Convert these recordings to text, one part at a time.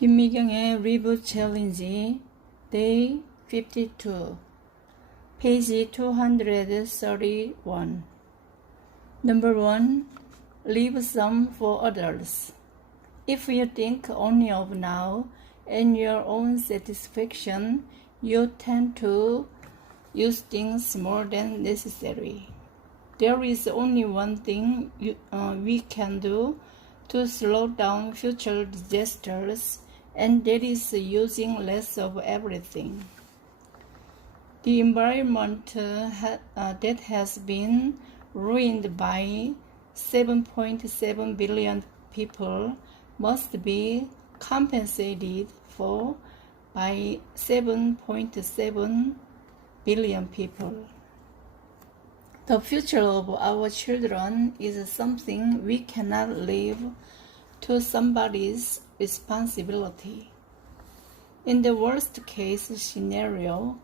김미경의 리뷰 챌린지 Day 52 Page 231 Number 1. Leave some for others. If you think only of now and your own satisfaction, you tend to use things more than necessary. There is only one thing we can do to slow down future disasters, and that is using less of everything. The environment that has been ruined by 7.7 billion people must be compensated for by 7.7 billion people. The future of our children is something we cannot leave to somebody's responsibility. In the worst case scenario,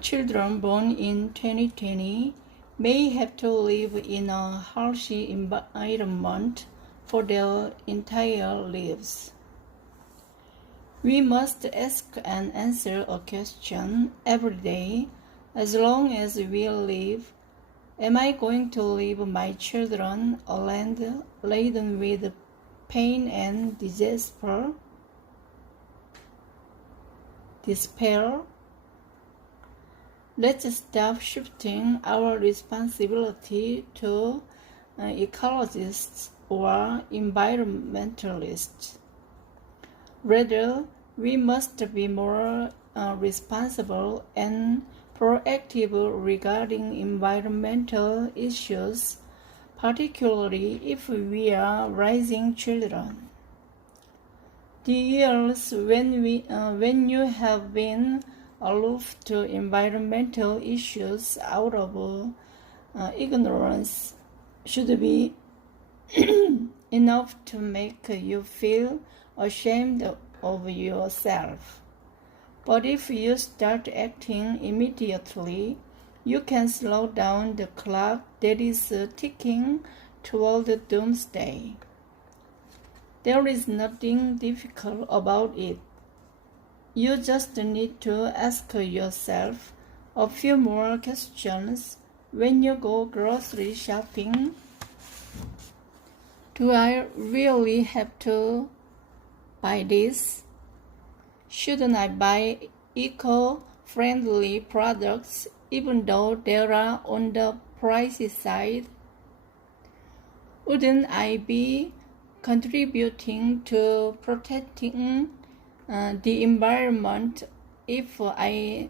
children born in 2020 may have to live in a harsh environment for their entire lives. We must ask and answer a question every day as long as we live. Am I going to leave my children a land laden with pain and despair? Let's stop shifting our responsibility to ecologists or environmentalists. Rather, we must be more responsible and proactive regarding environmental issues, particularly if we are raising children. The years when you have been aloof to environmental issues out of ignorance should be enough to make you feel ashamed of yourself. But if you start acting immediately, you can slow down the clock that is ticking toward doomsday. There is nothing difficult about it. You just need to ask yourself a few more questions when you go grocery shopping. Do I really have to buy this? Shouldn't I buy eco-friendly products even though they are on the pricey side? Wouldn't I be contributing to protecting the environment if I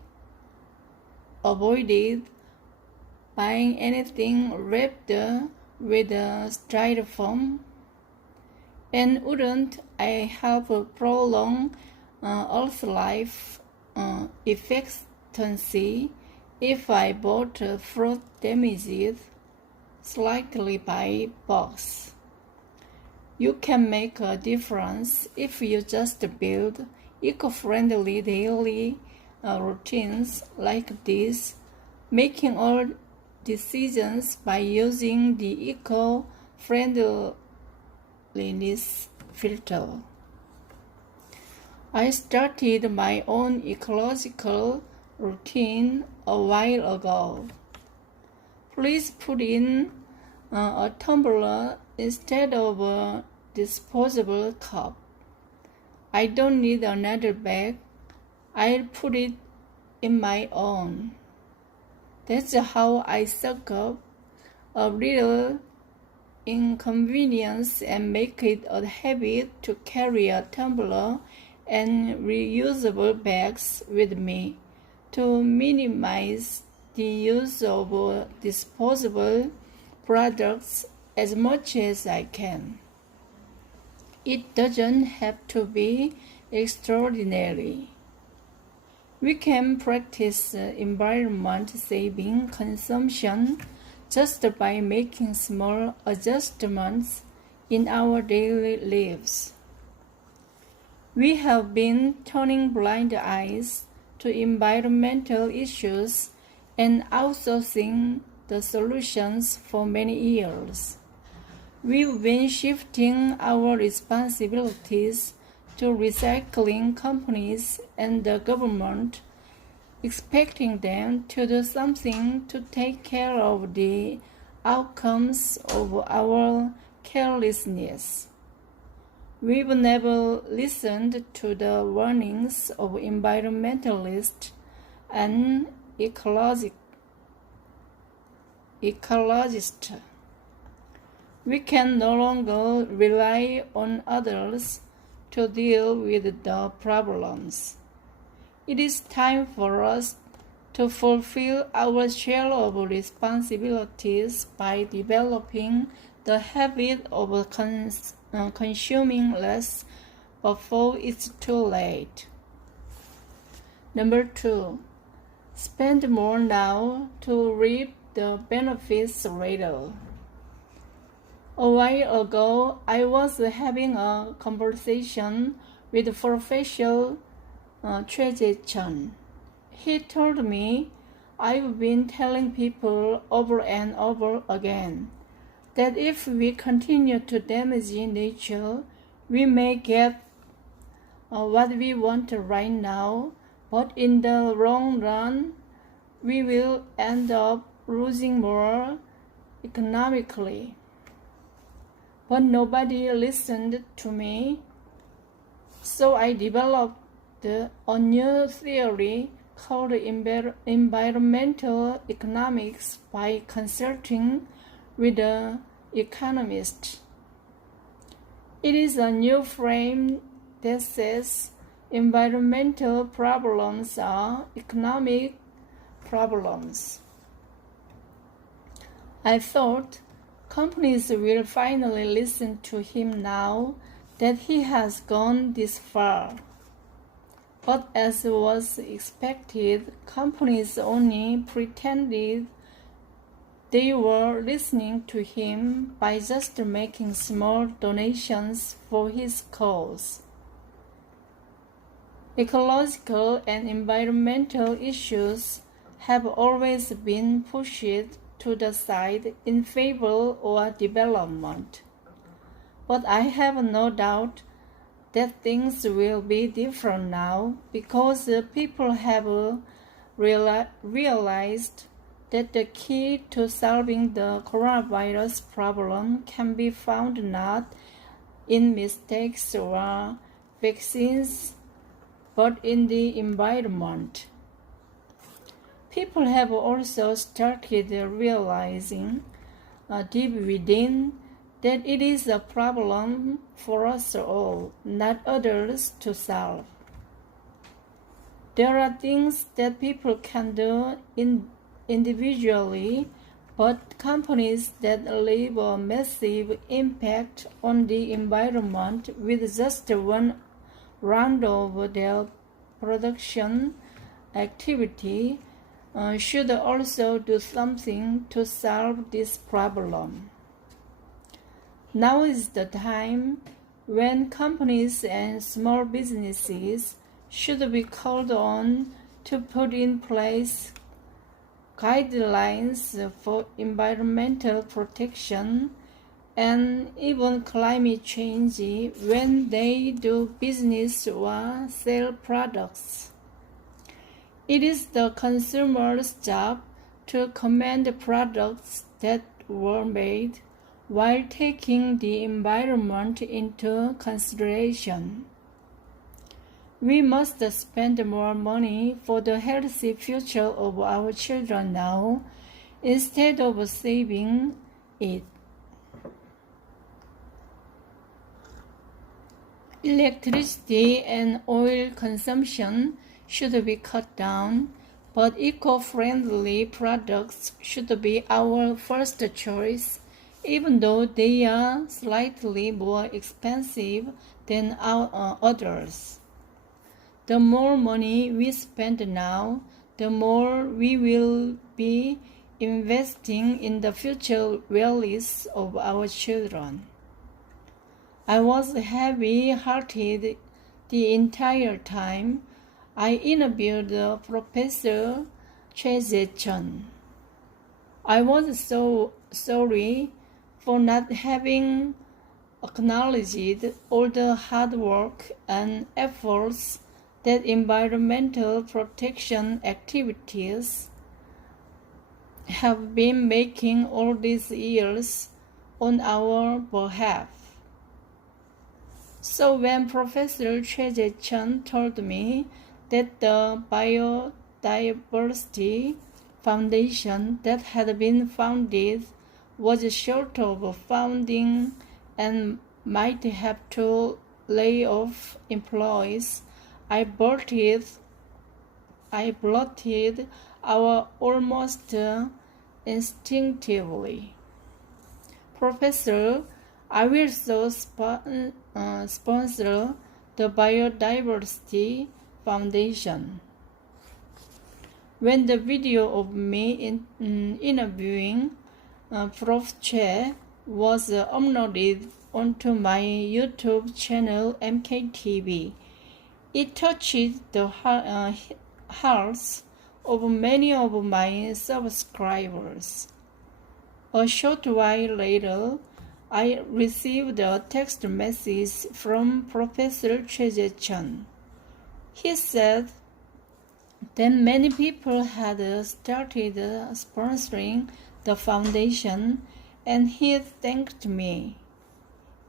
avoided buying anything wrapped with styrofoam? And wouldn't I help prolong Earth's life expectancy if I bought fruit damaged slightly by bugs? You can make a difference if you just build eco-friendly daily routines like this, making all decisions by using the eco-friendliness filter. I started my own ecological routine a while ago. Please put in a tumbler instead of a disposable cup. I don't need another bag. I'll put it in my own. That's how I suck up a little inconvenience and make it a habit to carry a tumbler and reusable bags with me to minimize the use of disposable products as much as I can. It doesn't have to be extraordinary. We can practice environment-saving consumption just by making small adjustments in our daily lives. We have been turning blind eyes to environmental issues and outsourcing the solutions for many years. We've been shifting our responsibilities to recycling companies and the government, expecting them to do something to take care of the outcomes of our carelessness. We've never listened to the warnings of environmentalists and ecologists. We can no longer rely on others to deal with the problems. It is time for us to fulfill our share of responsibilities by developing the habit of consuming less before it's too late. Number 2. Spend more now to reap the benefits later. A while ago, I was having a conversation with Professor Chen. He told me, I've been telling people over and over again that if we continue to damage nature, we may get what we want right now, but in the long run, we will end up losing more economically. But nobody listened to me, so I developed a new theory called environmental economics by consulting with an economist. It is a new frame that says environmental problems are economic problems. I thought companies will finally listen to him now that he has gone this far. But as was expected, companies only pretended they were listening to him by just making small donations for his cause. Ecological and environmental issues have always been pushed to the side in favor of development. But I have no doubt that things will be different now because people have realized that the key to solving the coronavirus problem can be found not in mistakes or vaccines, but in the environment. People have also started realizing deep within that it is a problem for us all, not others, to solve. There are things that people can do individually, but companies that leave a massive impact on the environment with just one round of their production activity should also do something to solve this problem. Now is the time when companies and small businesses should be called on to put in place guidelines for environmental protection and even climate change when they do business or sell products. It is the consumer's job to commend products that were made while taking the environment into consideration. We must spend more money for the healthy future of our children now instead of saving it. Electricity and oil consumption should be cut down, but eco-friendly products should be our first choice, even though they are slightly more expensive than others. The more money we spend now, the more we will be investing in the future welfare of our children. I was heavy-hearted the entire time I interviewed Professor Chen. I was so sorry for not having acknowledged all the hard work and efforts that environmental protection activities have been making all these years on our behalf. So when Professor Choi Jae-chun told me that the Biodiversity Foundation that had been founded was short of funding and might have to lay off employees, I blurted out almost instinctively, "Professor, I will so sponsor the Biodiversity Foundation." When the video of me interviewing Prof. Choi was uploaded onto my YouTube channel MKTV, it touched the hearts of many of my subscribers. A short while later, I received a text message from Professor Choi Jae-chun. He said that many people had started sponsoring the foundation, and he thanked me.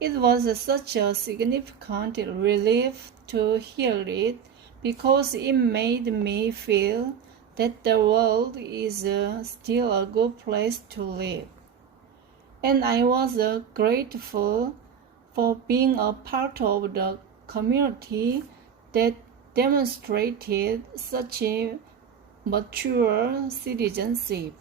It was such a significant relief to hear it because it made me feel that the world is still a good place to live. And I was grateful for being a part of the community that demonstrated such a mature citizenship.